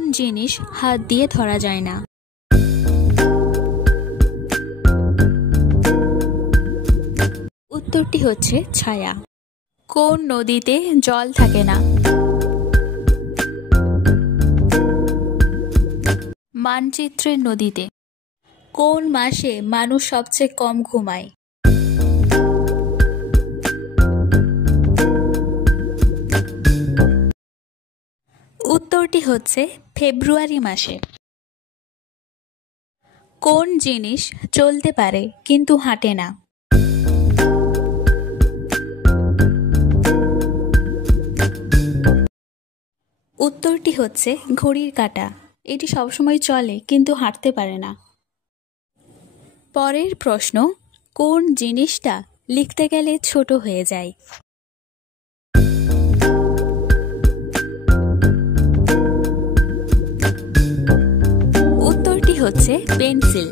কোন জিনিস হাত দিয়ে ধরা যায় না? উত্তরটি হচ্ছে ছায়া। কোন নদীতে জল থাকে না? মানচিত্রের নদীতে। কোন মাসে মানুষ সবচেয়ে কম ঘুমায়? উত্তরটি হচ্ছে ফেব্রুয়ারি মাসে। কোন জিনিস চলতে পারে কিন্তু হাঁটে না? উত্তরটি হচ্ছে ঘড়ির কাঁটা। এটি সবসময় চলে কিন্তু হাঁটতে পারে না। পরের প্রশ্ন, কোন জিনিসটা লিখতে গেলে ছোট হয়ে যায়? উত্তরটি হচ্ছে পেন্সিল।